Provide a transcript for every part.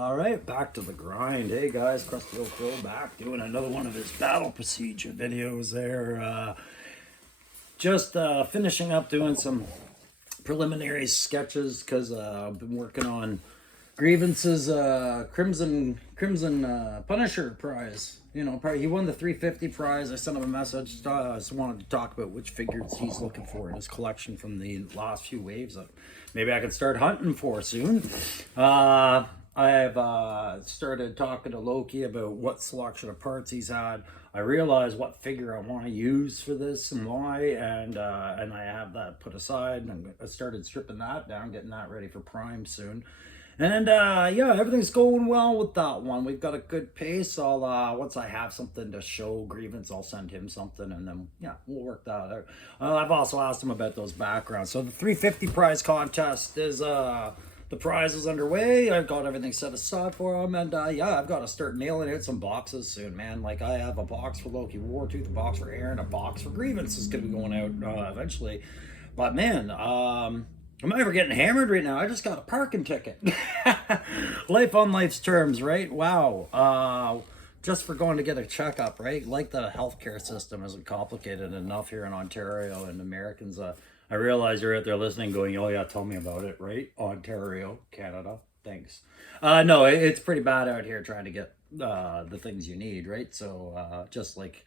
All right, back to the grind. Hey guys, Krusty Old Crow back doing another one of his battle procedure videos there. Just finishing up doing some preliminary sketches because I've been working on grievances, Crimson Punisher prize. You know, he won the 350 prize. I sent him a message. I just wanted to talk about which figures he's looking for in his collection from the last few waves that maybe I can start hunting for soon. I've started talking to Loki about what selection of parts he's had. I realized what figure I want to use for this and why, and I have that put aside. And I started stripping that down, getting that ready for Prime soon. And yeah, everything's going well with that one. We've got a good pace. I'll once I have something to show Grievance, I'll send him something, and then yeah, we'll work that out. I've also asked him about those backgrounds. So the 350 prize contest is the prize is underway. I've got everything set aside for him, and yeah, I've got to start nailing out some boxes soon, man. Like I have a box for Loki Wartooth, a box for Aaron, a box for Grievance is gonna be going out eventually. But man, am I ever getting hammered right now? I just got a parking ticket. Life on life's terms, right? Wow. Just for going to get a checkup, right? Like the healthcare system isn't complicated enough here in Ontario, and Americans, I realize you're out there listening going, oh yeah, tell me about it, right? Ontario, Canada, thanks. No, it's pretty bad out here trying to get the things you need, right? So just like,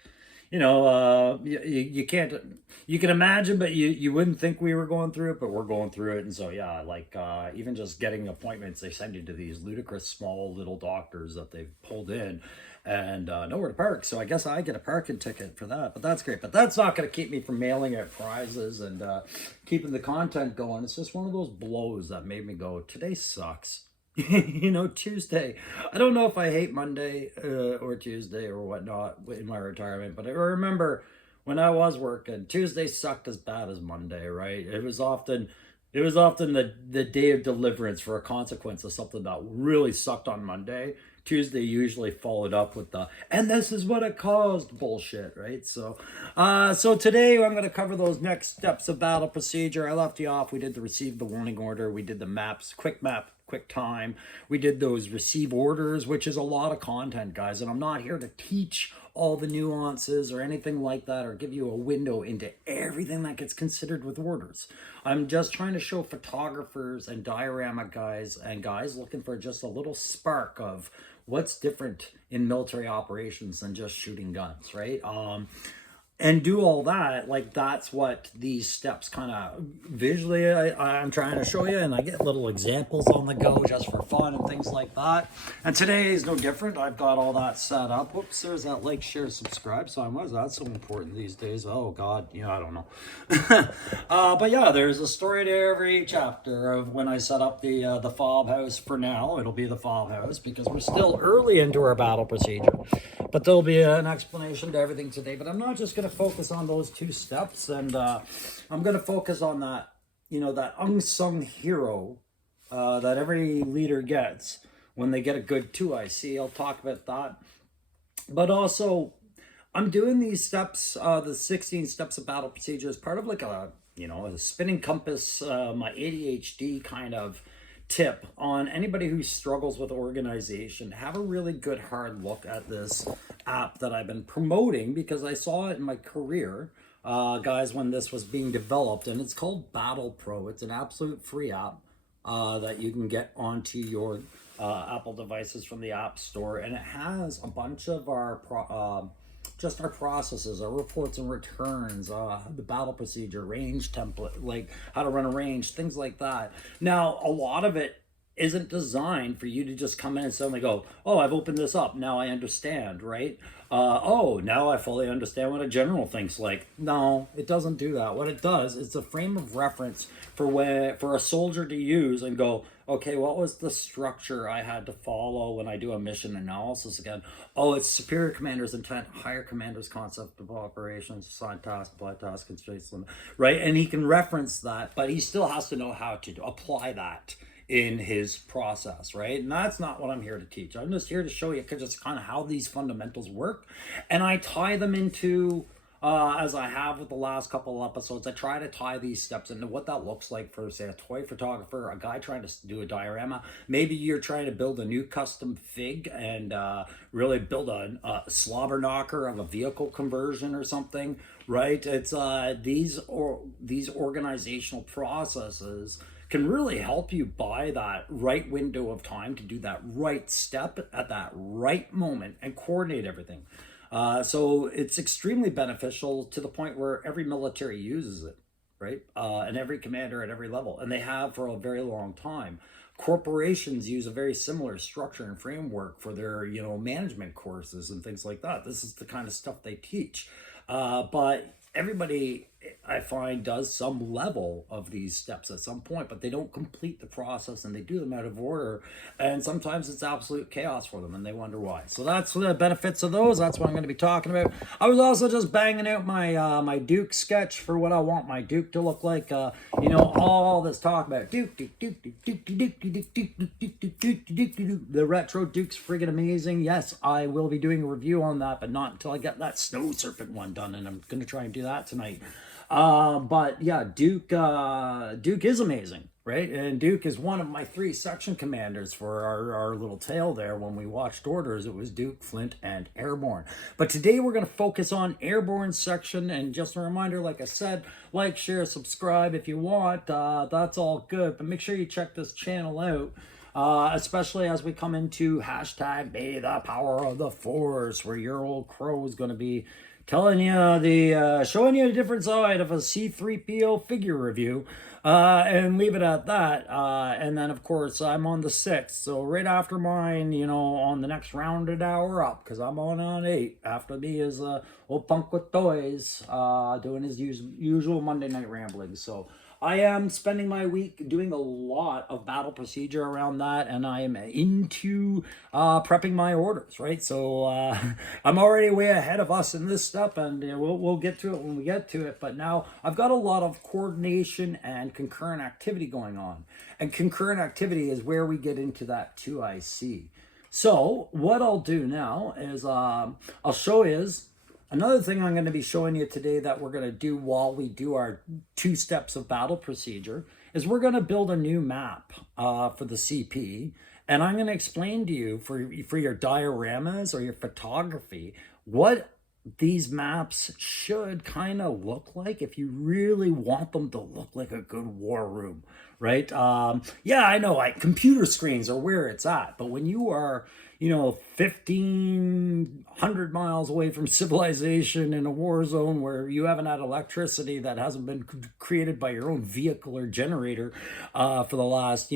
you can't, you can imagine, but you wouldn't think we were going through it, but we're going through it. And so, yeah, like, even just getting appointments, they send you to these ludicrous small little doctors that they've pulled in and nowhere to park. So I guess I get a parking ticket for that, but that's great. But that's not going to keep me from mailing out prizes and keeping the content going. It's just one of those blows that made me go, today sucks. Tuesday. I don't know if I hate Monday or Tuesday or whatnot in my retirement, but I remember when I was working, Tuesday sucked as bad as Monday, right? It was often the day of deliverance for a consequence of something that really sucked on Monday. Tuesday usually followed up with and this is what it caused bullshit, right? So today I'm going to cover those next steps of battle procedure. I left you off. We did the receive the warning order. We did the maps, quick map, quick time. We did those receive orders, which is a lot of content, guys. And I'm not here to teach all the nuances or anything like that or give you a window into everything that gets considered with orders. I'm just trying to show photographers and diorama guys and guys looking for just a little spark of what's different in military operations than just shooting guns, right? And do all that, like that's what these steps kind of visually I'm trying to show you, and I get little examples on the go just for fun and things like that. And today is no different. I've got all that set up. Whoops, there's that like, share, subscribe sign. Why is that so important these days? Oh God, I don't know. But yeah, there's a story to every chapter of when I set up the fob house. For now, it'll be the fob house because we're still early into our battle procedure. But there'll be an explanation to everything today. But I'm not just going to focus on those two steps, and I'm going to focus on that, that unsung hero that every leader gets when they get a good 2IC. I'll talk about that. But also, I'm doing these steps, the 16 steps of battle procedure, as part of like a spinning compass, my ADHD kind of tip on anybody who struggles with organization. Have a really good hard look at this app that I've been promoting because I saw it in my career, guys, when this was being developed, and it's called Battle Pro. It's an absolute free app that you can get onto your Apple devices from the App Store, and it has a bunch of our just our processes, our reports and returns, the battle procedure, range template, like how to run a range, things like that. Now, a lot of it isn't designed for you to just come in and suddenly go, oh, I've opened this up, now I understand, right? Oh, now I fully understand what a general thinks like. No, it doesn't do that. What it does is a frame of reference for a soldier to use and go, okay, what was the structure I had to follow when I do a mission analysis again? Oh, it's superior commander's intent, higher commander's concept of operations, assigned task, applied task, constraints limit, right? And he can reference that, but he still has to know how to apply that in his process, right? And that's not what I'm here to teach. I'm just here to show you just kind of how these fundamentals work, and I tie them into as I have with the last couple of episodes. I try to tie these steps into what that looks like for, say, a toy photographer, a guy trying to do a diorama. Maybe you're trying to build a new custom fig and really build a slobber knocker of a vehicle conversion or something, right? It's these organizational processes can really help you buy that right window of time to do that right step at that right moment and coordinate everything. So it's extremely beneficial to the point where every military uses it, right? And every commander at every level, and they have for a very long time. Corporations use a very similar structure and framework for their, management courses and things like that. This is the kind of stuff they teach. But everybody, I find, does some level of these steps at some point, but they don't complete the process and they do them out of order. And sometimes it's absolute chaos for them and they wonder why. So that's the benefits of those. That's what I'm going to be talking about. I was also just banging out my my Duke sketch for what I want my Duke to look like. All this talk about Duke, the retro Duke's friggin' amazing. Yes, I will be doing a review on that, but not until I get that snow serpent one done, and I'm going to try and do that tonight. But yeah, Duke is amazing, right? And Duke is one of my 3 section commanders for our little tale there. When we watched orders, it was Duke, Flint, and Airborne. But today we're going to focus on Airborne section. And just a reminder, like I said, like, share, subscribe if you want. That's all good. But make sure you check this channel out. Especially as we come into hashtag May the Power of the Force, where your old crow is going to be telling you showing you a different side of a C-3PO figure review, and leave it at that. And then, of course, I'm on the 6th, so right after mine, on the next rounded hour up, because I'm on 8. After me is old Punk with Toys, doing his usual Monday night ramblings. So I am spending my week doing a lot of battle procedure around that, and I am into prepping my orders, right? So I'm already way ahead of us in this step, and we'll get to it when we get to it. But now I've got a lot of coordination and concurrent activity going on. And concurrent activity is where we get into that 2IC. So what I'll do now is I'll show is another thing I'm going to be showing you today that we're going to do while we do our 2 steps of battle procedure is we're going to build a new map for the CP. And I'm going to explain to you for your dioramas or your photography what these maps should kind of look like if you really want them to look like a good war room, right? Yeah, I know, computer screens are where it's at, but when you are 1,500 miles away from civilization in a war zone where you haven't had electricity that hasn't been created by your own vehicle or generator for the last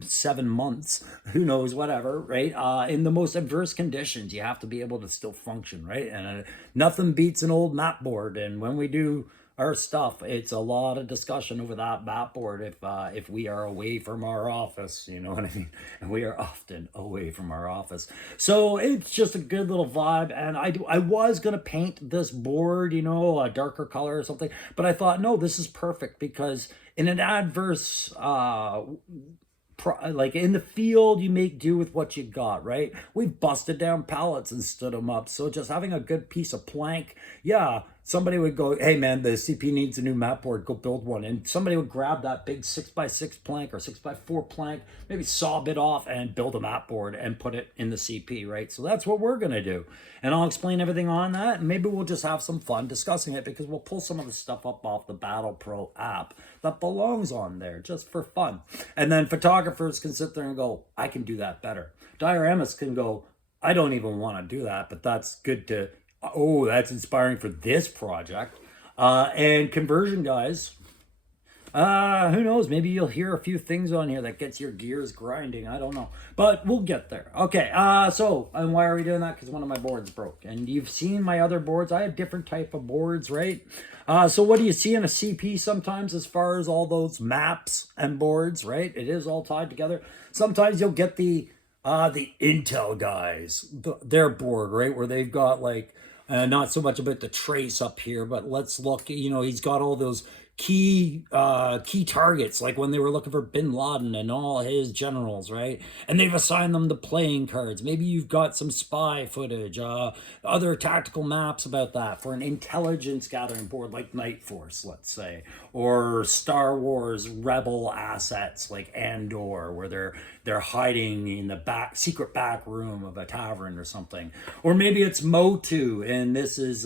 7 months, who knows, whatever, right? In the most adverse conditions, you have to be able to still function, right? And nothing beats an old map board. And when we do our stuff, it's a lot of discussion over that map board if we are away from our office, you know what I mean? And we are often away from our office. So it's just a good little vibe. And I was gonna paint this board, a darker color or something, but I thought, no, this is perfect because in an adverse like in the field, you make do with what you got, right? We've busted down pallets and stood them up. So just having a good piece of plank, yeah, somebody would go, hey man, the CP needs a new map board, go build one. And somebody would grab that big 6x6 plank or 6x4 plank, maybe saw it off and build a map board and put it in the CP, right? So that's what we're gonna do. And I'll explain everything on that. And maybe we'll just have some fun discussing it because we'll pull some of the stuff up off the Battle Pro app that belongs on there just for fun. And then photographers can sit there and go, I can do that better. Dioramas can go, I don't even want to do that, but that's good to, oh, that's inspiring for this project. And conversion guys, who knows, maybe you'll hear a few things on here that gets your gears grinding. I don't know, but we'll get there. Okay, so and why are we doing that? Because one of my boards broke, and you've seen my other boards. I have different type of boards, right? So what do you see in a CP sometimes as far as all those maps and boards, right? It is all tied together. Sometimes you'll get the Intel guys, their board, right, where they've got like not so much about the trace up here, but let's look, he's got all those key targets, like when they were looking for bin Laden and all his generals, right? And they've assigned them the playing cards. Maybe you've got some spy footage, other tactical maps about that for an intelligence gathering board like Night Force, let's say, or Star Wars rebel assets like Andor, where they're hiding in the secret back room of a tavern or something. Or maybe it's Motu, and this is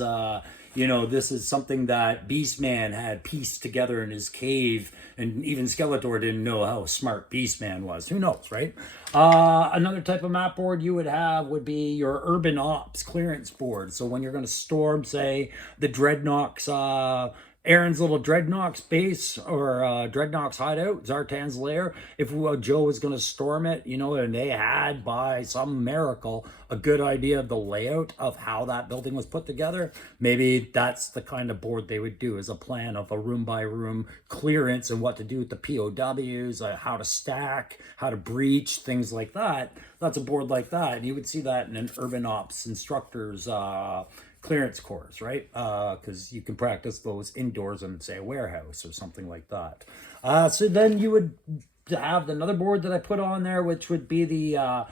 this is something that Beastman had pieced together in his cave, and even Skeletor didn't know how smart Beastman was. Who knows, right? Another type of map board you would have would be your urban ops clearance board. So when you're going to storm, say, the Dreadnoks, Aaron's little Dreadnoks base, or Dreadnoks hideout, Zartan's lair, if Joe was going to storm it, and they had, by some miracle, a good idea of the layout of how that building was put together, maybe that's the kind of board they would do, as a plan of a room by room clearance and what to do with the POWs, how to stack, how to breach, things like that. That's a board like that. And you would see that in an urban ops instructor's clearance course, right? Because you can practice those indoors in, say, a warehouse or something like that. So then you would have another board that I put on there, which would be the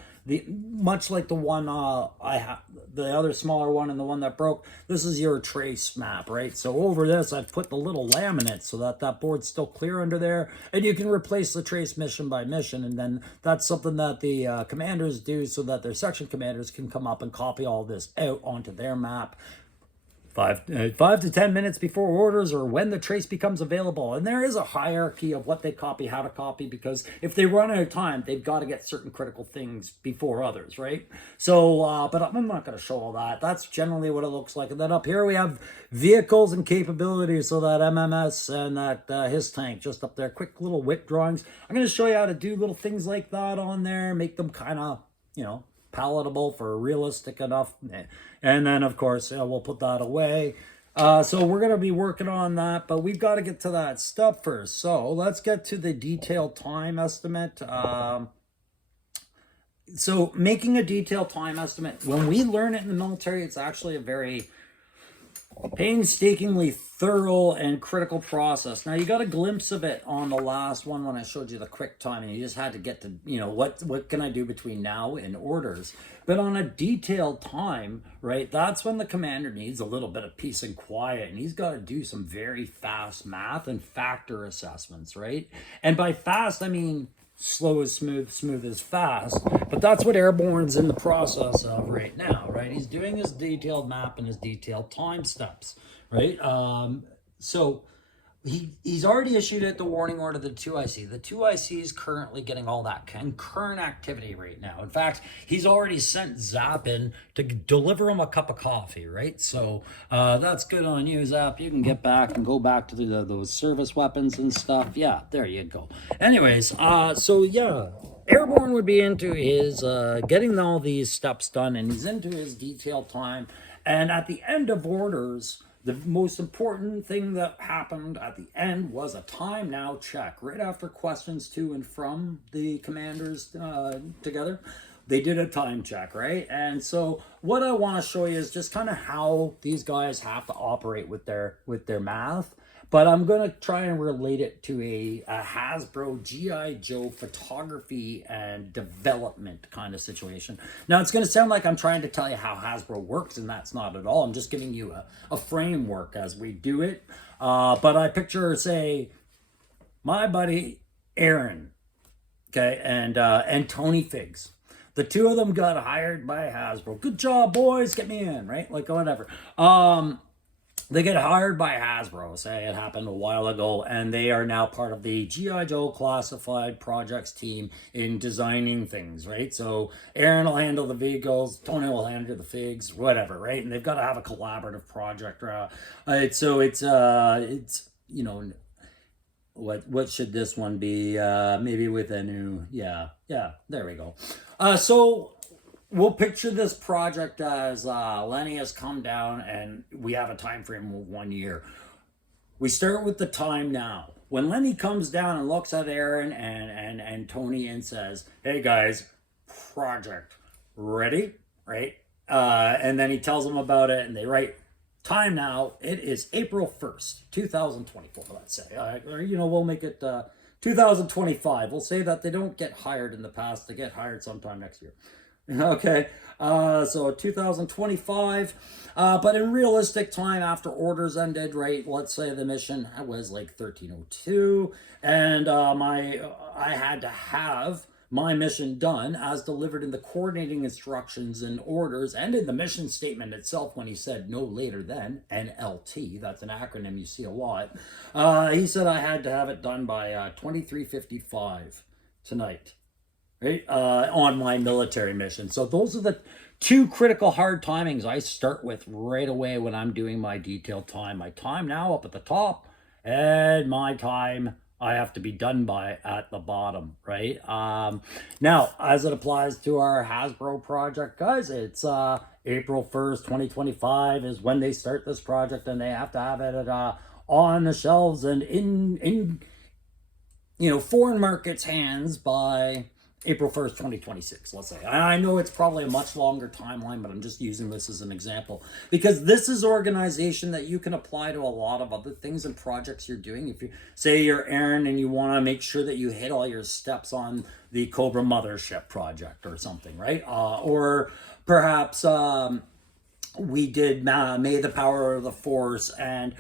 much like the one I have, the other smaller one and the one that broke. This is your trace map, right? So over this, I've put the little laminate so that that board's still clear under there, and you can replace the trace mission by mission, and then that's something that the commanders do so that their section commanders can come up and copy all this out onto their map. 5 to 10 minutes before orders, or when the trace becomes available. And there is a hierarchy of what they copy, how to copy, because if they run out of time, they've got to get certain critical things before others, right? So, but I'm not going to show all that. That's generally what it looks like. And then up here we have vehicles and capabilities. So that MMS and that his tank just up there, quick little whip drawings. I'm going to show you how to do little things like that on there, make them kind of, palatable for realistic enough. And then, of course, we'll put that away. So we're going to be working on that, but we've got to get to that stuff first. So let's get to the detailed time estimate. So making a detailed time estimate, when we learn it in the military, it's actually a very painstakingly thorough and critical process. Now, you got a glimpse of it on the last one when I showed you the quick time, and you just had to get to, what can I do between now and orders? But on a detailed time, right, that's when the commander needs a little bit of peace and quiet, and he's got to do some very fast math and factor assessments, right? And by fast, I mean slow is smooth, smooth is fast. But that's what Airborne's in the process of right now, right? He's doing his detailed map and his detailed time steps, right? So he's already issued it the warning order to the 2IC. The 2IC is currently getting all that concurrent activity right now. In fact, he's already sent Zap in to deliver him a cup of coffee, right? So that's good on you, Zap. You can get back and go back to those service weapons and stuff. Yeah, there you go. Anyways, so yeah, Airborne would be into his getting all these steps done, and he's into his detailed time. And at the end of orders, the most important thing that happened at the end was a time now check. Right after questions to and from the commanders together, they did a time check, right? And so what I want to show you is just kind of how these guys have to operate with their math. But I'm going to try and relate it to a Hasbro G.I. Joe photography and development kind of situation. Now, it's going to sound like I'm trying to tell you how Hasbro works, and that's not at all. I'm just giving you a framework as we do it. But I picture, say, my buddy Aaron, okay, and Tony Figs. The two of them got hired by Hasbro. Good job, boys. Get me in, right? Like, whatever. They get hired by Hasbro, say it happened a while ago, and they are now part of the G.I. Joe classified projects team in designing things, right? So Aaron will handle the vehicles, Tony will handle the figs, whatever, right? And they've got to have a collaborative project. What should this one be? Maybe with a new, yeah, there we go. So we'll picture this project as Lenny has come down and we have a time frame of 1 year. We start with the time now. When Lenny comes down and looks at Aaron and Tony and says, hey guys, project ready, right? And then he tells them about it and they write Time now, it is April 1st, 2024, let's say. Or, we'll make it 2025. We'll say that they don't get hired in the past. They get hired sometime next year. Okay, so 2025, but in realistic time after orders ended, right? Let's say the mission was like 1302, and I had to have my mission done as delivered in the coordinating instructions and orders and in the mission statement itself when he said no later than NLT. That's an acronym you see a lot. He said I had to have it done by 23:55 tonight, right? On my military mission. So those are the two critical hard timings I start with right away when I'm doing my detailed time. My time now up at the top, and my time I have to be done by at the bottom, right? Now, as it applies to our Hasbro project, guys, it's April 1st, 2025 is when they start this project, and they have to have it on the shelves and in foreign markets' hands by April 1st, 2026, let's say. I know it's probably a much longer timeline, but I'm just using this as an example because this is organization that you can apply to a lot of other things and projects you're doing. If you say you're Aaron and you want to make sure that you hit all your steps on the Cobra Mothership project or something, right? Or perhaps we did May the Power of the Force, and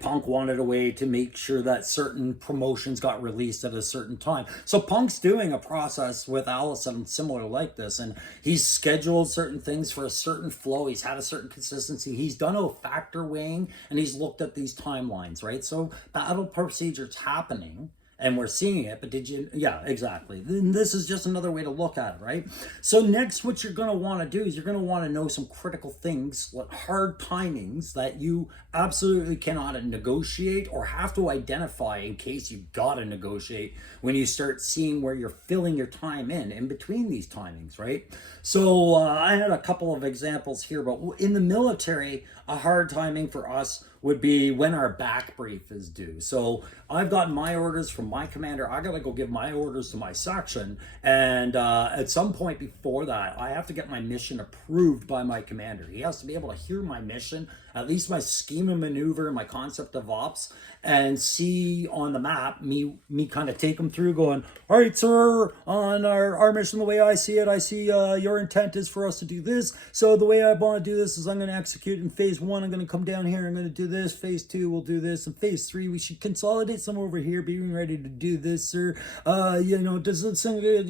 Punk wanted a way to make sure that certain promotions got released at a certain time. So Punk's doing a process with Allison similar like this, and he's scheduled certain things for a certain flow. He's had a certain consistency. He's done a factor weighing, and he's looked at these timelines, right? So battle procedures happening, and we're seeing it, but yeah, exactly. Then this is just another way to look at it, right? So next, what you're going to want to do is you're going to want to know some critical things, like hard timings that you absolutely cannot negotiate or have to identify in case you got to negotiate when you start seeing where you're filling your time in between these timings, right? So I had a couple of examples here, but in the military, a hard timing for us would be when our back brief is due. So I've gotten my orders from my commander. I gotta go give my orders to my section, and at some point before that, I have to get my mission approved by my commander. He has to be able to hear my mission, at least my scheme of maneuver, my concept of ops, and see on the map me kind of take him through going, all right, sir, on our mission, the way I see it, I see your intent is for us to do this. So the way I want to do this is I'm going to execute in phase 1. I'm going to come down here. I'm going to do this. Phase 2, we'll do this. And phase 3, we should consolidate some over here, being ready to do this, sir. Does it sound good?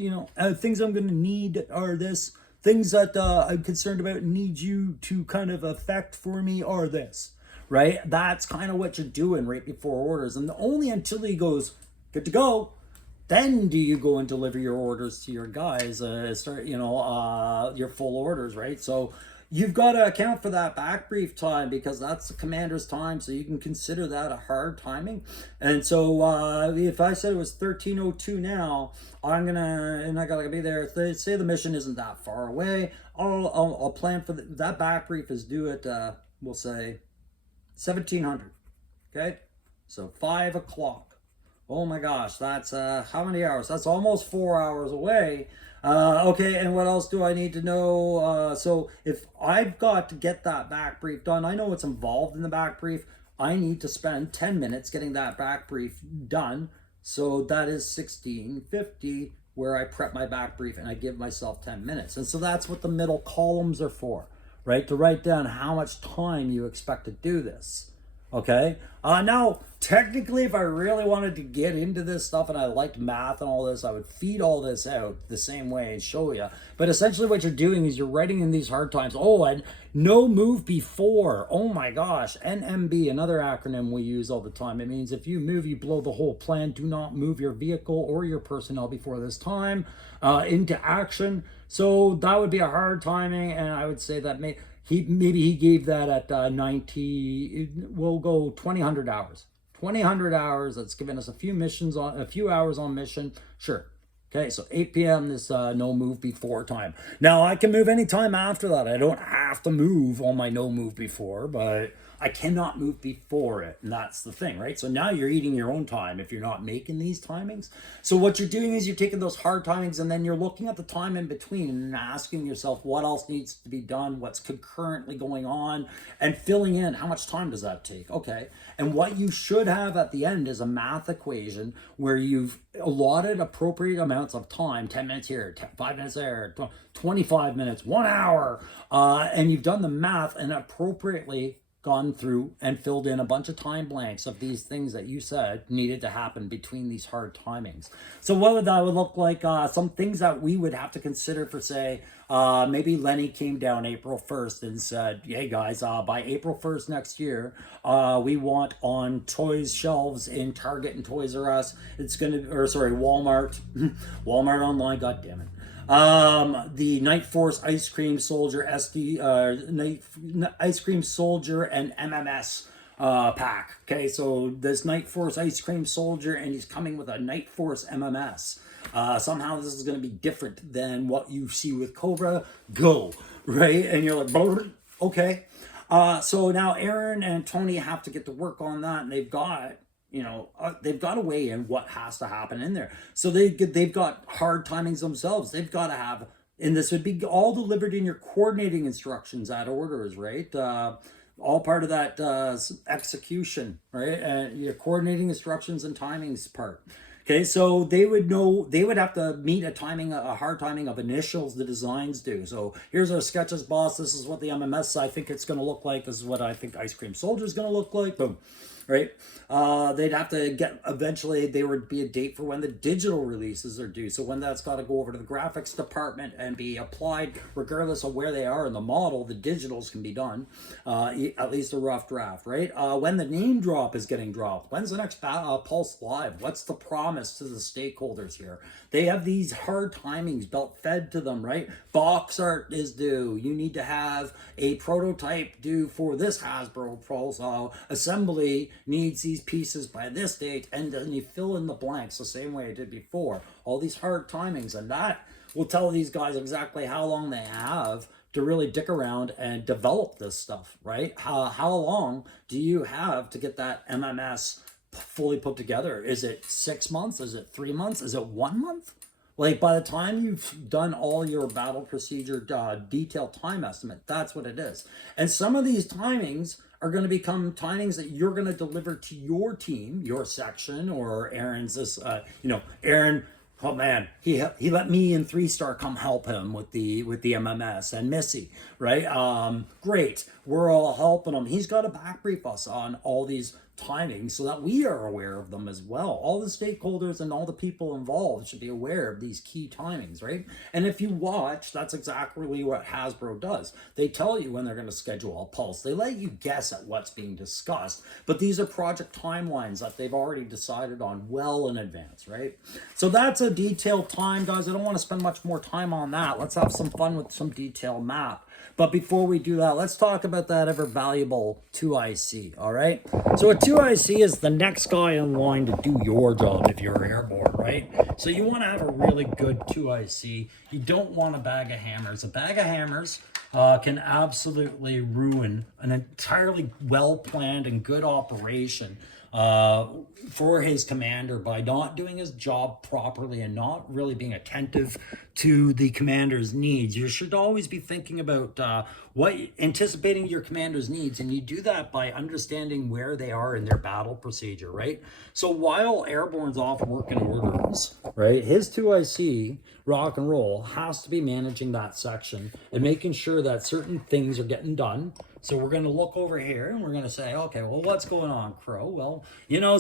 Things I'm going to need are this. Things that I'm concerned about and need you to kind of affect for me are this, right? That's kind of what you're doing right before orders. And only until he goes, good to go, then do you go and deliver your orders to your guys, your full orders, right? So you've got to account for that back brief time because that's the commander's time. So you can consider that a hard timing. And so if I said it was 1302 now, I gotta be there. If they say the mission isn't that far away, I'll plan for that back brief is due at we'll say 1700. Okay, so 5 o'clock. Oh my gosh, that's how many hours? That's almost 4 hours away. Okay, and what else do I need to know? So if I've got to get that back brief done, I know what's involved in the back brief. I need to spend 10 minutes getting that back brief done. So that is 1650 where I prep my back brief and I give myself 10 minutes. And so that's what the middle columns are for, right? To write down how much time you expect to do this. Okay. Now, technically, if I really wanted to get into this stuff and I liked math and all this, I would feed all this out the same way and show you. But essentially what you're doing is you're writing in these hard times. Oh, and no move before. Oh my gosh. NMB, another acronym we use all the time. It means if you move, you blow the whole plan. Do not move your vehicle or your personnel before this time into action. So that would be a hard timing. And I would say that maybe he gave that at 90, we'll go 2000 hours. 2000 hours, that's giving us a few hours on mission. Sure. Okay, so 8 p.m. is no move before time. Now, I can move any time after that. I don't have have to move on my no move before, but I cannot move before it. And that's the thing, right? So now you're eating your own time if you're not making these timings. So what you're doing is you're taking those hard timings and then you're looking at the time in between and asking yourself what else needs to be done, what's concurrently going on, and filling in how much time does that take. Okay. And what you should have at the end is a math equation where you've allotted appropriate amounts of time, 10 minutes here, 5 minutes there, 25 minutes, 1 hour, and you've done the math and appropriately gone through and filled in a bunch of time blanks of these things that you said needed to happen between these hard timings. So what would that would look like? Some things that we would have to consider for, say, maybe Lenny came down April 1st and said, hey guys, by April 1st next year, we want on toys shelves in Target and Toys R Us, it's going to, or sorry, Walmart, Walmart online, god damn it. The Night Force Ice Cream Soldier Ice Cream Soldier and MMS pack. Okay, so this Night Force Ice Cream Soldier, and he's coming with a Night Force MMS. Somehow this is going to be different than what you see with Cobra. Go, right? And you're like, okay. So now Aaron and Tony have to get to work on that, and they've got to weigh in what has to happen in there. So they've got hard timings themselves. They've got to have, and this would be all delivered in your coordinating instructions at orders, right? All part of that execution, right? And your coordinating instructions and timings part. Okay, so they would have to meet a hard timing of initials the designs do. So here's our sketches, boss. This is what the MMS I think it's going to look like. This is what I think Ice Cream Soldier is going to look like. Boom. Right? They'd have to eventually there would be a date for when the digital releases are due. So when that's got to go over to the graphics department and be applied, regardless of where they are in the model, the digitals can be done, at least a rough draft, right? When the name drop is getting dropped, when's the next Pulse Live? What's the promise to the stakeholders here? They have these hard timings belt fed to them, right? Box art is due. You need to have a prototype due for this Hasbro Pulse. Assembly needs these pieces by this date, and then you fill in the blanks the same way I did before. All these hard timings, and that will tell these guys exactly how long they have to really dick around and develop this stuff, right? How long do you have to get that MMS fully put together? Is it 6 months? Is it 3 months? Is it 1 month? Like by the time you've done all your battle procedure detailed time estimate, that's what it is. And some of these timings are going to become timings that you're going to deliver to your team, your section, or Aaron's Aaron. Oh man, he let me and 3-Star come help him with the MMS, and Missy, right? Great, we're all helping him. He's got to back brief us on all these timings so that we are aware of them as well. All the stakeholders and all the people involved should be aware of these key timings, right? And if you watch, that's exactly what Hasbro does. They tell you when they're going to schedule a pulse. They let you guess at what's being discussed, but these are project timelines that they've already decided on well in advance, right? So that's a detailed time, guys. I don't want to spend much more time on that. Let's have some fun with some detailed map. But before we do that, let's talk about that ever valuable 2IC, all right? So a 2IC is the next guy in line to do your job if you're airborne, right? So you want to have a really good 2IC. You don't want a bag of hammers. A bag of hammers can absolutely ruin an entirely well-planned and good operation for his commander by not doing his job properly and not really being attentive to the commander's needs. You should always be thinking about anticipating your commander's needs, and you do that by understanding where they are in their battle procedure, right? So while Airborne's off working orders, right, his 2IC rock and roll has to be managing that section and making sure that certain things are getting done. So we're going to look over here and we're going to say, okay, well, what's going on, Crow? Well,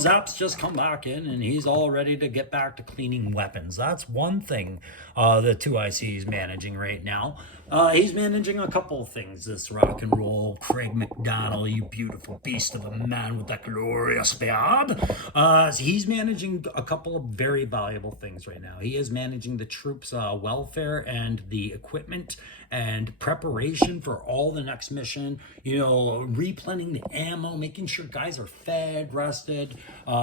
Zap's just come back in and he's all ready to get back to cleaning weapons. That's one thing the 2IC is managing right now. He's managing a couple of things, this rock and roll Craig McDonald, you beautiful beast of a man with that glorious beard. He's managing a couple of very valuable things right now. He is managing the troops' welfare and the equipment and preparation for all the next mission replenishing the ammo, making sure guys are fed, rested,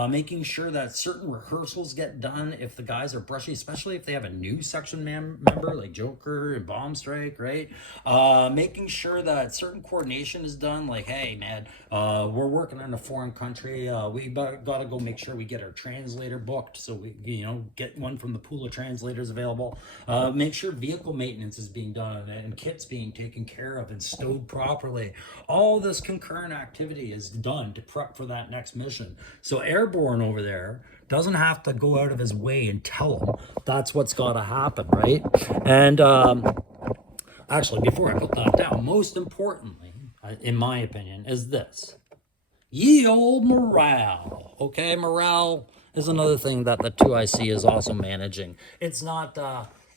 making sure that certain rehearsals get done if the guys are brushy, especially if they have a new section member like Joker and Bomb Strike, right? Making sure that certain coordination is done, like, hey, man, we're working in a foreign country. We got to go make sure we get our translator booked, so we, get one from the pool of translators available. Make sure vehicle maintenance is being done and kits being taken care of and stowed properly. All this concurrent activity is done to prep for that next mission. So Airborne over there doesn't have to go out of his way and tell them that's what's got to happen, right? And actually, before I put that down, most importantly, in my opinion, is this. Ye old morale. Okay, morale is another thing that the 2IC is also managing. It's not,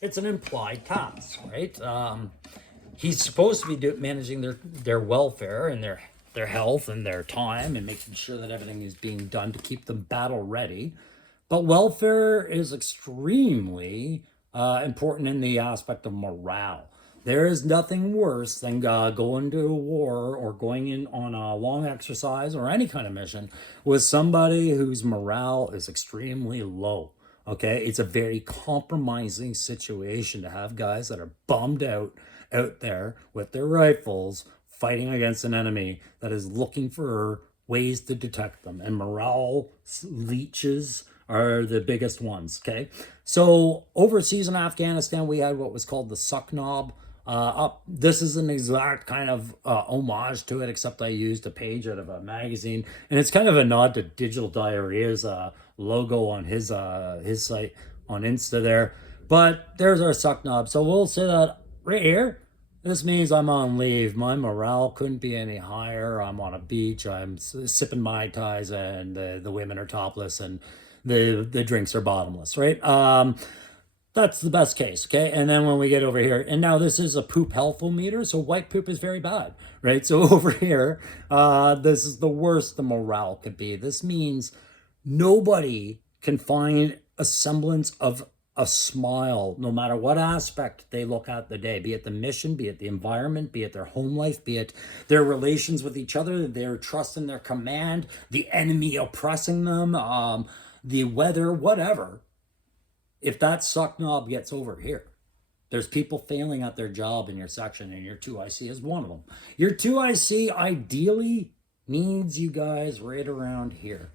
it's an implied task, right? He's supposed to be managing their welfare and their health and their time and making sure that everything is being done to keep them battle ready. But welfare is extremely important in the aspect of morale. There is nothing worse than going to a war or going in on a long exercise or any kind of mission with somebody whose morale is extremely low. Okay, it's a very compromising situation to have guys that are bummed out there with their rifles fighting against an enemy that is looking for ways to detect them, and morale leeches are the biggest ones. Okay, so overseas in Afghanistan we had what was called the suck knob. This is an exact kind of homage to it, except I used a page out of a magazine, and it's kind of a nod to Digital Diarrhea's logo on his site on Insta there. But there's our suck knob. So we'll say that right here. This means I'm on leave. My morale couldn't be any higher. I'm on a beach. I'm sipping Mai Tais, and the women are topless, and the drinks are bottomless, right? That's the best case, okay? And then when we get over here, and now this is a poop healthometer, so white poop is very bad, right? So over here, this is the worst the morale could be. This means nobody can find a semblance of a smile, no matter what aspect they look at the day, be it the mission, be it the environment, be it their home life, be it their relations with each other, their trust in their command, the enemy oppressing them, the weather, whatever. If that suck knob gets over here, there's people failing at their job in your section, and your 2IC is one of them. Your 2IC ideally needs you guys right around here,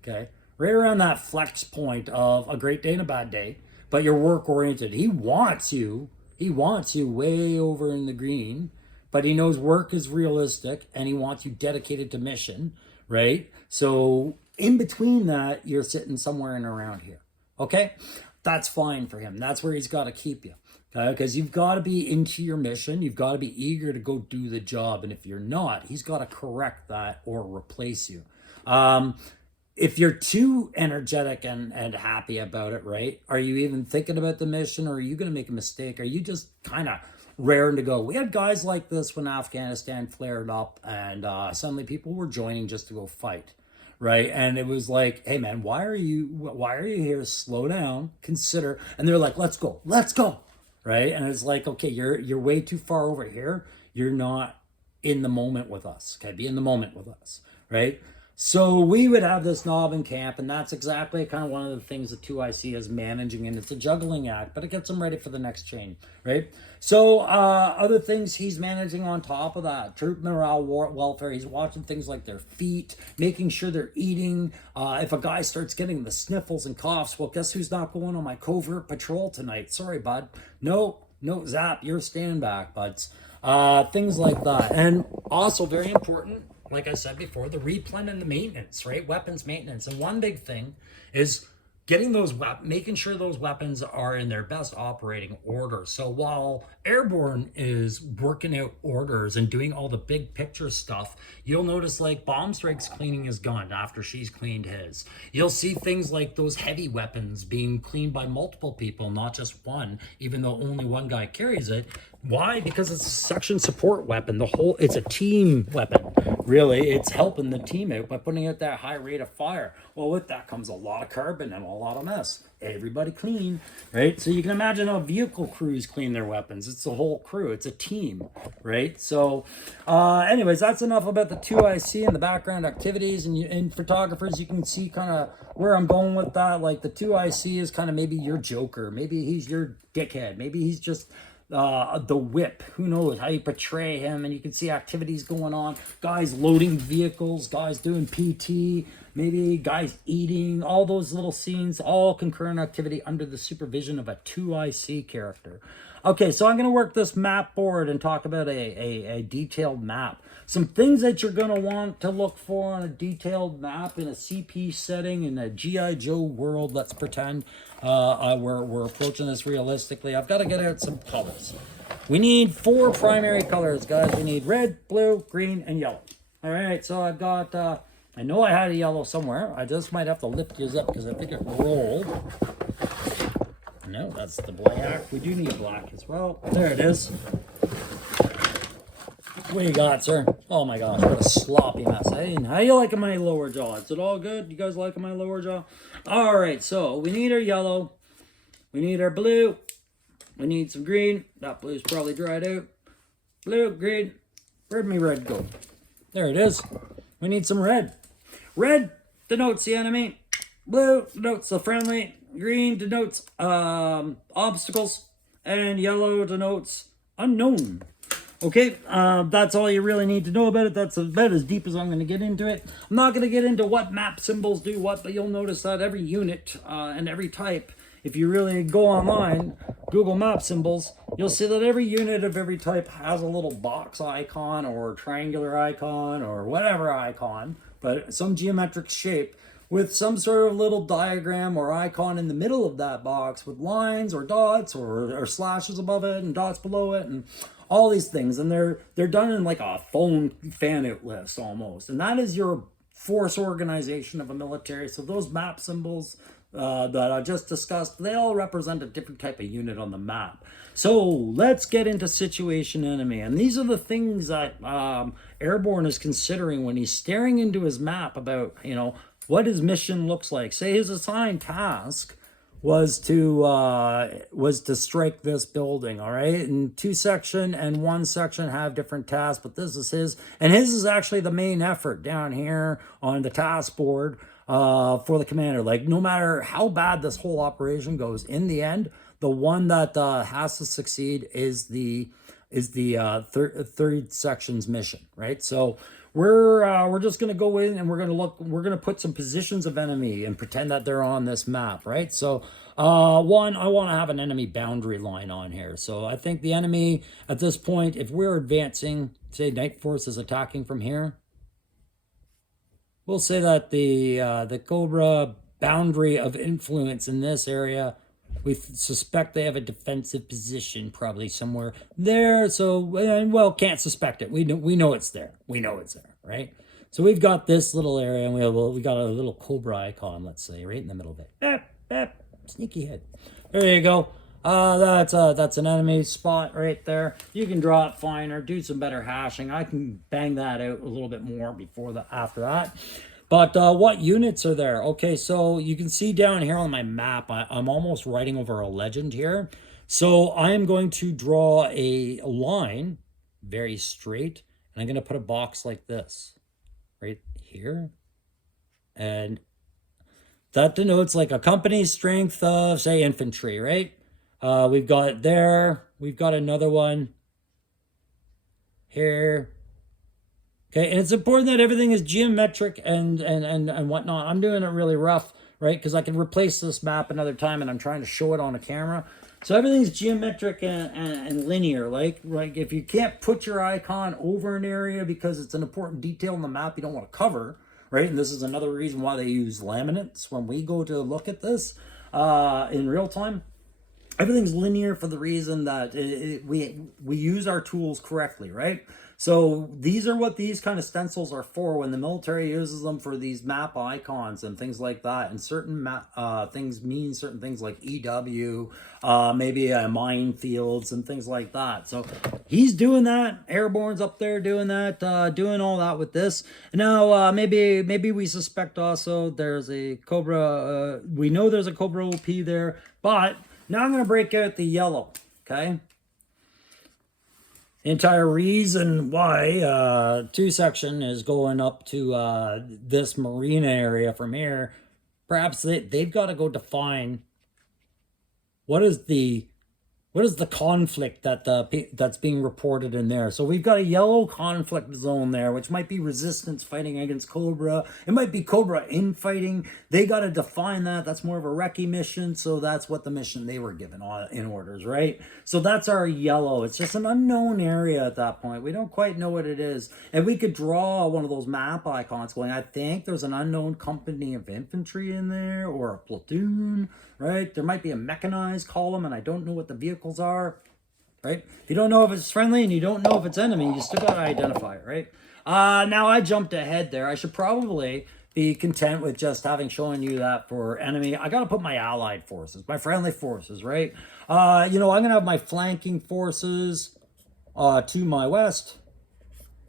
okay? Right around that flex point of a great day and a bad day, but you're work-oriented. He wants you way over in the green, but he knows work is realistic, and he wants you dedicated to mission, right? So in between that, you're sitting somewhere in around here, okay? That's fine for him. That's where he's got to keep you, okay? Because you've got to be into your mission. You've got to be eager to go do the job. And if you're not, he's got to correct that or replace you. If you're too energetic and happy about it, right? Are you even thinking about the mission, or are you going to make a mistake? Are you just kind of raring to go? We had guys like this when Afghanistan flared up, and suddenly people were joining just to go fight. Right. And it was like, hey man, why are you here? Slow down, consider. And they're like, let's go. Right. And it's like, okay, you're way too far over here. You're not in the moment with us. Okay. Be in the moment with us. Right. So we would have this knob in camp, and that's exactly kind of one of the things the 2IC is managing, and it's a juggling act, but it gets them ready for the next chain, right? So other things he's managing on top of that: troop morale, welfare. He's watching things like their feet, making sure they're eating. If a guy starts getting the sniffles and coughs, well, guess who's not going on my covert patrol tonight? Sorry, bud. No, Zap, you're staying back, buds. Things like that. And also very important, like I said before, the replen and the maintenance, right? Weapons maintenance. And one big thing is getting those, making sure those weapons are in their best operating order. So while Airborne is working out orders and doing all the big picture stuff, you'll notice like Bomb Strike's cleaning his gun after she's cleaned his. You'll see things like those heavy weapons being cleaned by multiple people, not just one, even though only one guy carries it. Why? Because it's a section support weapon. It's a team weapon. Really, it's helping the team out by putting out that high rate of fire. Well, with that comes a lot of carbon and a lot of mess. Everybody clean, right? So you can imagine how vehicle crews clean their weapons. It's the whole crew. It's a team, right? So, anyways, that's enough about the 2IC and the background activities. And in photographers, you can see kind of where I'm going with that. Like the 2IC is kind of maybe your Joker. Maybe he's your dickhead. Maybe he's just the whip. Who knows how you portray him? And you can see activities going on, guys loading vehicles, guys doing PT, maybe guys eating, all those little scenes, all concurrent activity under the supervision of a 2IC character. Okay, so I'm going to work this map board and talk about a detailed map. Some things that you're going to want to look for on a detailed map in a CP setting in a G.I. Joe world. Let's pretend we're approaching this realistically. I've got to get out some colors. We need 4 primary colors, guys. We need red, blue, green, and yellow. All right, so I've got, I know I had a yellow somewhere. I just might have to lift yours up because I think it rolled. No, that's the black. We do need black as well. There it is. What do you got, sir? Oh my gosh, what a sloppy mess. Hey, how you liking my lower jaw? Is it all good? You guys liking my lower jaw? All right, so we need our yellow. We need our blue. We need some green. That blue's probably dried out. Blue, green. Where'd my red go? There it is. We need some red. Red denotes the enemy. Blue denotes the friendly. Green denotes obstacles. And yellow denotes unknown. Okay, that's all you really need to know about it. That's about as deep as I'm going to get into it. I'm not going to get into what map symbols do what, but you'll notice that every unit and every type, if you really go online, Google map symbols, you'll see that every unit of every type has a little box icon or triangular icon or whatever icon, but some geometric shape with some sort of little diagram or icon in the middle of that box with lines or dots or slashes above it and dots below it and all these things. And they're done in like a phone fan out list almost. And that is your force organization of a military. So those map symbols that I just discussed, they all represent a different type of unit on the map. So let's get into situation enemy. And these are the things that Airborne is considering when he's staring into his map about, what his mission looks like. Say his assigned task was to strike this building, all right? And 2 section and 1 section have different tasks, but this is his, and his is actually the main effort down here on the task board for the commander. Like no matter how bad this whole operation goes, in the end, the one that has to succeed is the third section's mission, right? So we're just going to go in and we're going to put some positions of enemy and pretend that they're on this map, right? So one, I want to have an enemy boundary line on here. So I think the enemy at this point, if we're advancing, say Night Force is attacking from here, we'll say that the Cobra boundary of influence in this area, we suspect they have a defensive position probably somewhere there. So, well, can't suspect it. We know it's there. We know it's there, right? So we've got this little area, and we got a little Cobra icon, let's say, right in the middle of it. Bap, bap, sneaky head. There you go. That's an enemy spot right there. You can draw it finer, do some better hashing. I can bang that out a little bit more after that. But what units are there? Okay, so you can see down here on my map, I'm almost writing over a legend here. So I'm going to draw a line, very straight, and I'm going to put a box like this, right here. And that denotes like a company's strength of, say, infantry, right? We've got it there. We've got another one here. Okay, and it's important that everything is geometric and whatnot. I'm doing it really rough, right? Because I can replace this map another time, and I'm trying to show it on a camera. So everything's geometric and linear. Like if you can't put your icon over an area because it's an important detail in the map you don't want to cover, right? And this is another reason why they use laminates when we go to look at this in real time. everything's linear for the reason that we use our tools correctly, right? So these are what these kind of stencils are for when the military uses them for these map icons and things like that. And certain things mean certain things like EW, maybe minefields and things like that. So he's doing that. Airborne's up there doing that, doing all that with this. Now, maybe we suspect also there's a Cobra. We know there's a Cobra OP there, but now I'm going to break out the yellow, okay? The entire reason why 2-section is going up to this marina area from here, perhaps they've got to go define what is the conflict that's being reported in there. So we've got a yellow conflict zone there, which might be resistance fighting against Cobra. It might be Cobra infighting. They got to define that. That's more of a recce mission. So that's what the mission they were given in orders, right? So that's our yellow. It's just an unknown area at that point. We don't quite know what it is. And we could draw one of those map icons going, I think there's an unknown company of infantry in there or a platoon, right? There might be a mechanized column and I don't know what the vehicles are, right? If you don't know if it's friendly and you don't know if it's enemy, you still got to identify it, right? Now I jumped ahead there. I should probably be content with just having shown you that for enemy. I got to put my allied forces, my friendly forces, right? I'm going to have my flanking forces to my west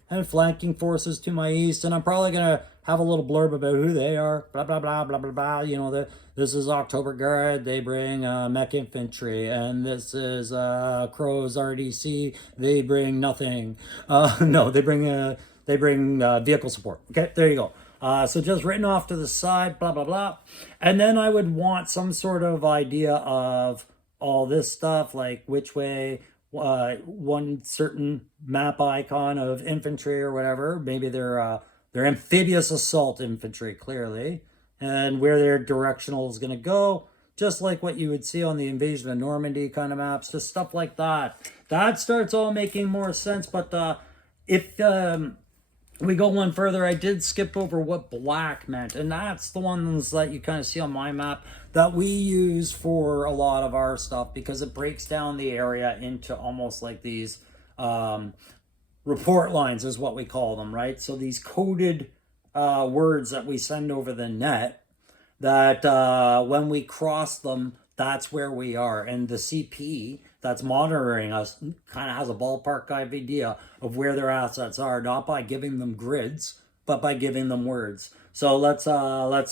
and flanking forces to my east, and I'm probably going to have a little blurb about who they are, blah, blah, blah, blah, blah, blah. This is October Guard, they bring mech infantry, and this is Crow's RDC, they bring nothing. No, they bring vehicle support. Okay, there you go. So just written off to the side, blah, blah, blah. And then I would want some sort of idea of all this stuff, like which way one certain map icon of infantry or whatever. Maybe they're amphibious assault infantry, clearly, and where their directional is going to go, just like what you would see on the Invasion of Normandy kind of maps, just stuff like that. That starts all making more sense. But if we go one further, I did skip over what black meant, and that's the ones that you kind of see on my map that we use for a lot of our stuff, because it breaks down the area into almost like these report lines is what we call them, right? So these coded words that we send over the net, that when we cross them, that's where we are. And the CP that's monitoring us kind of has a ballpark idea of where their assets are, not by giving them grids, but by giving them words. So let's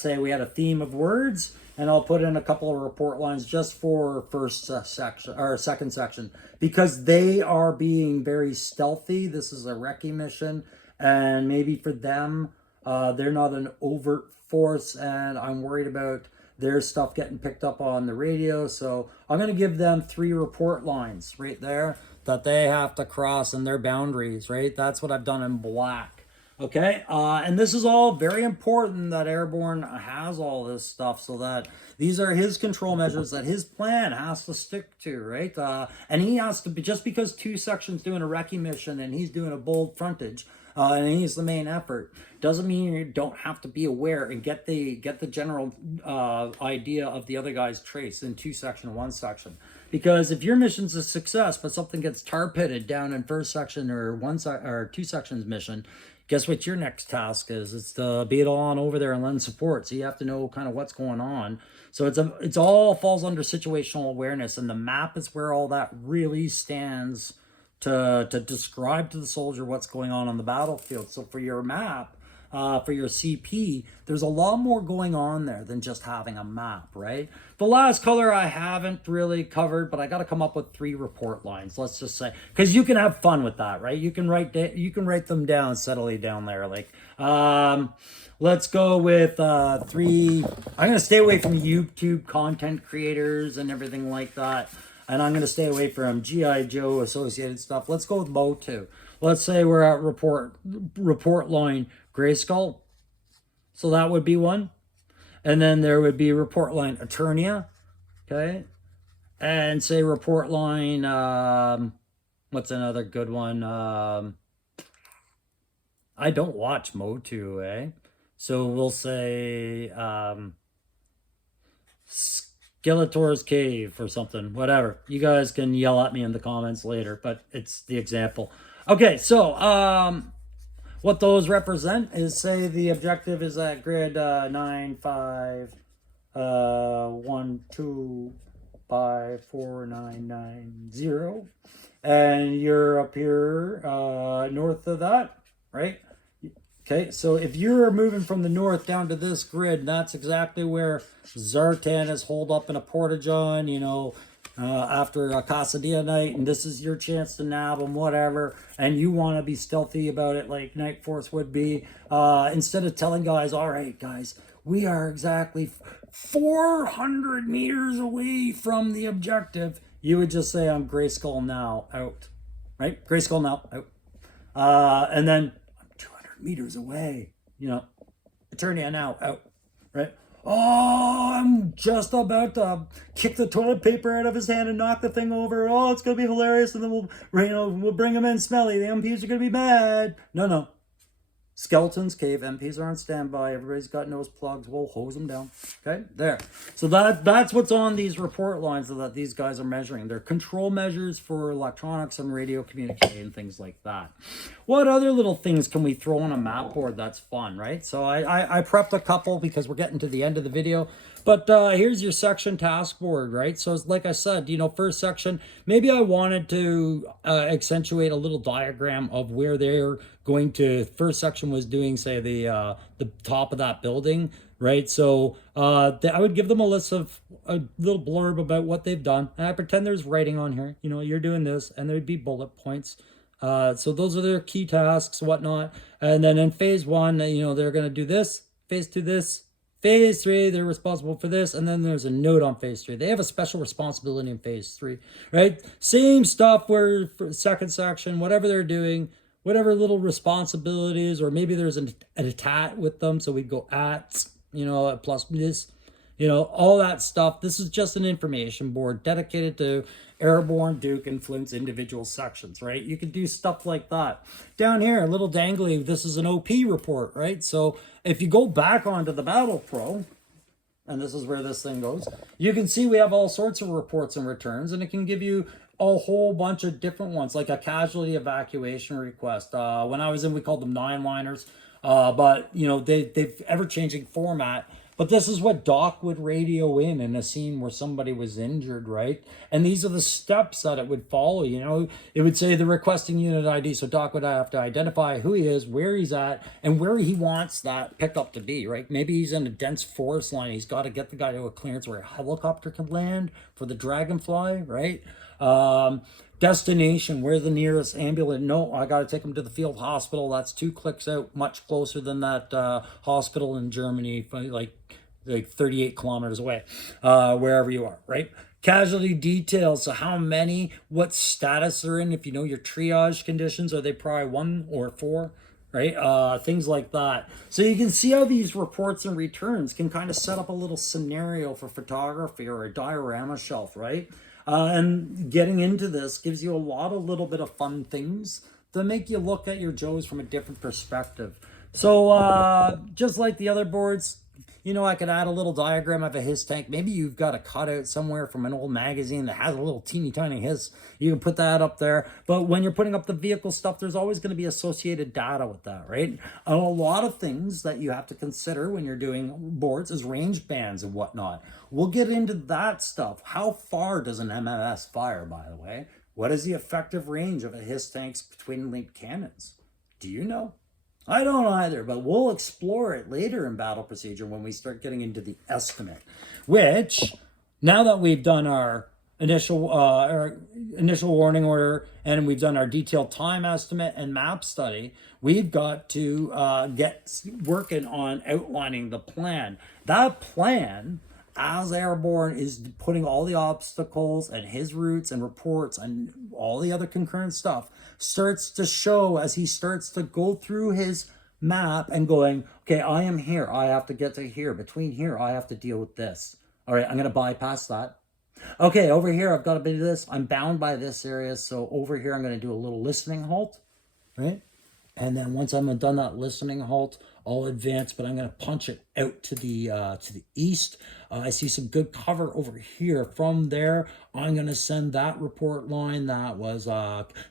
say we had a theme of words, and I'll put in a couple of report lines just for first section or second section, because they are being very stealthy. This is a recce mission, and maybe for them, they're not an overt force, and I'm worried about their stuff getting picked up on the radio. So I'm going to give them 3 report lines right there that they have to cross in their boundaries, right? That's what I've done in black. Okay, and this is all very important that Airborne has all this stuff, so that these are his control measures that his plan has to stick to, right? And he has to be, just because 2-section's doing a recce mission and he's doing a bold frontage, and he's the main effort, doesn't mean you don't have to be aware and get the general idea of the other guy's trace in 2-section, 1-section. Because if your mission's a success, but something gets tar pitted down in 1st section or 2-sections mission, guess what your next task is? It's to be it all on over there and lend support. So you have to know kind of what's going on. So it's all falls under situational awareness, and the map is where all that really stands to describe to the soldier what's going on the battlefield. So for your map, for your CP, there's a lot more going on there than just having a map, right? The last color I haven't really covered, but I got to come up with 3 report lines. Let's just say, because you can have fun with that, right? You can write them down steadily down there. Like, let's go with 3. I'm gonna stay away from YouTube content creators and everything like that. And I'm going to stay away from G.I. Joe associated stuff. Let's go with Mo2. Let's say we're at report line Grayskull. So that would be one. And then there would be report line Eternia. Okay. And say report line, what's another good one? I don't watch Mo2, eh? So we'll say Skeletor's cave or something, whatever. You guys can yell at me in the comments later, but it's the example. Okay, so what those represent is, say the objective is at grid 9, 5, 1, 2, 5, 4, 9, 9, 0, and you're up here north of that, right? Okay, so if you're moving from the north down to this grid, that's exactly where Zartan is holed up in a porta-john, after a Casadilla night, and this is your chance to nab them, whatever, and you want to be stealthy about it like Night Force would be. Instead of telling guys, all right, guys, we are exactly 400 meters away from the objective, you would just say, I'm Grayskull now, out. Right? Grayskull now, out. And then 200 meters away, Eternia now, out, right? Oh, I'm just about to kick the toilet paper out of his hand and knock the thing over. Oh, it's going to be hilarious. And then we'll bring him in smelly. The MPs are going to be mad. No. Skeleton's cave. MPs are on standby. Everybody's got nose plugs. We'll hose them down. Okay, there. So that's what's on these report lines that these guys are measuring. They're control measures for electronics and radio communication and things like that. What other little things can we throw on a map board that's fun, right? So I prepped a couple because we're getting to the end of the video. But here's your section task board, right? So like I said, first section, maybe I wanted to accentuate a little diagram of where they're going to. First section was doing, say, the top of that building, right? So I would give them a list of a little blurb about what they've done. And I pretend there's writing on here, you're doing this, and there'd be bullet points. So those are their key tasks, whatnot. And then in phase 1, they're going to do this, phase 2 this, phase 3, they're responsible for this, and then there's a note on phase 3. They have a special responsibility in phase 3, right? Same stuff where for second section, whatever they're doing, whatever little responsibilities, or maybe there's an at with them, so we'd go at, plus this, all that stuff. This is just an information board dedicated to Airborne, Duke, Influence individual sections, right? You can do stuff like that. Down here, a little dangly, this is an OP report, right? So if you go back onto the Battle Pro, and this is where this thing goes, you can see we have all sorts of reports and returns, and it can give you a whole bunch of different ones, like a casualty evacuation request. When I was in, we called them 9-liners, but they've ever-changing format. But this is what Doc would radio in a scene where somebody was injured, right? And these are the steps that it would follow, It would say the requesting unit ID, so Doc would have to identify who he is, where he's at, and where he wants that pickup to be, right? Maybe he's in a dense forest line. He's got to get the guy to a clearance where a helicopter can land for the Dragonfly, right? Destination, where the nearest ambulance. No, I got to take him to the field hospital. That's 2 clicks out, much closer than that hospital in Germany, like 38 kilometers away, wherever you are, right? Casualty details, so how many, what status they're in. If you know your triage conditions, are they probably 1 or 4, right? Things like that. So you can see how these reports and returns can kind of set up a little scenario for photography or a diorama shelf, right? And getting into this gives you a little bit of fun things to make you look at your Joes from a different perspective. So just like the other boards, I could add a little diagram of a HISS tank. Maybe you've got a cutout somewhere from an old magazine that has a little teeny tiny HISS. You can put that up there. But when you're putting up the vehicle stuff, there's always going to be associated data with that, right? And a lot of things that you have to consider when you're doing boards is range bands and whatnot. We'll get into that stuff. How far does an MMS fire, by the way? What is the effective range of a HISS tank's twin linked cannons? Do you know? I don't either, but we'll explore it later in battle procedure when we start getting into the estimate, which, now that we've done our initial warning order and we've done our detailed time estimate and map study, we've got to get working on outlining the plan. That plan, as Airborne, is putting all the obstacles and his routes and reports and all the other concurrent stuff, starts to show as he starts to go through his map and going, okay, I am here, I have to get to here, between here I have to deal with this. All right, I'm going to bypass that. Okay, over here I've got to do this, I'm bound by this area, so over here I'm going to do a little listening halt, right? And then once I'm done that listening halt, I'll advance, but I'm going to punch it out to the east. I see some good cover over here. From there, I'm going to send that report line that was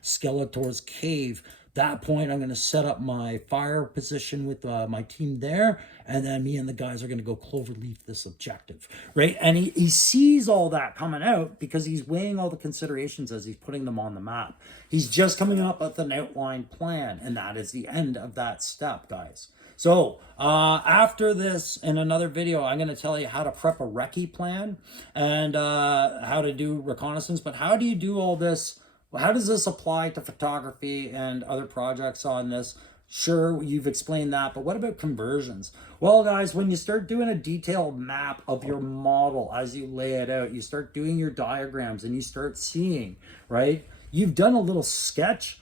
Skeletor's Cave. That point, I'm going to set up my fire position with my team there, and then me and the guys are going to go cloverleaf this objective, right? And he sees all that coming out because he's weighing all the considerations as he's putting them on the map. He's just coming up with an outline plan, and that is the end of that step, guys. So after this, in another video, I'm going to tell you how to prep a recce plan and how to do reconnaissance. But how do you do all this? How does this apply to photography and other projects on this? Sure, you've explained that, but what about conversions? Well, guys, when you start doing a detailed map of your model as you lay it out, you start doing your diagrams and you start seeing, right? You've done a little sketch.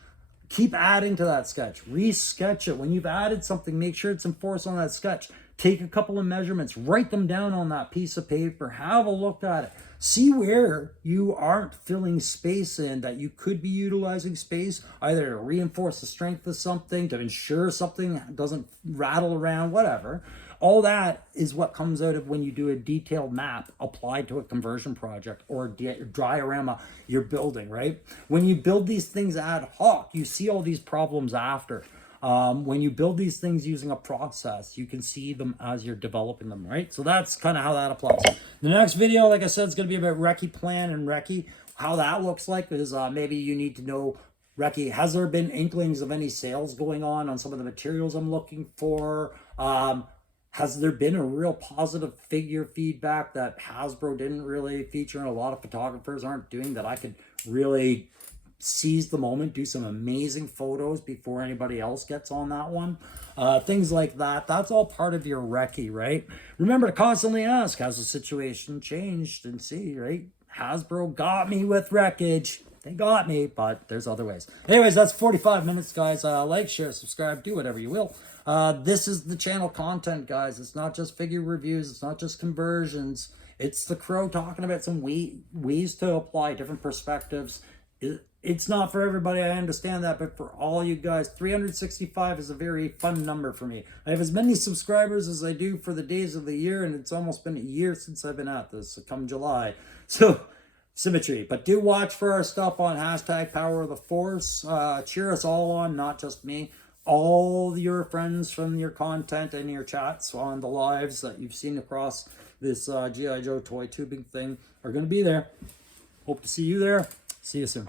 Keep adding to that sketch. Re-sketch it. When you've added something, make sure it's enforced on that sketch. Take a couple of measurements. Write them down on that piece of paper. Have a look at it. See where you aren't filling space in, that you could be utilizing space, either to reinforce the strength of something, to ensure something doesn't rattle around, whatever. All that is what comes out of when you do a detailed map applied to a conversion project or a diorama you're building, right? When you build these things ad hoc, you see all these problems after. When you build these things using a process, you can see them as you're developing them, right? So that's kind of how that applies. The next video, like I said, is going to be about recce plan and recce. How that looks like is maybe you need to know, recce, has there been inklings of any sales going on some of the materials I'm looking for? Has there been a real positive figure feedback that Hasbro didn't really feature and a lot of photographers aren't doing, that I could really seize the moment, do some amazing photos before anybody else gets on that one? Things like that. That's all part of your recce, right? Remember to constantly ask, has the situation changed? And see, right? Hasbro got me with wreckage. They got me, but there's other ways. Anyways, that's 45 minutes, guys. Like, share, subscribe, do whatever you will. This is the channel content, guys. It's not just figure reviews. It's not just conversions. It's the Crow talking about some ways to apply different perspectives. It's not for everybody, I understand that, but for all you guys, 365 is a very fun number for me. I have as many subscribers as I do for the days of the year, and it's almost been a year since I've been at this, come July. So, symmetry. But do watch for our stuff on hashtag Power of the Force. Cheer us all on, not just me. All your friends from your content and your chats on the lives that you've seen across this G.I. Joe toy tubing thing are going to be there. Hope to see you there. See you soon.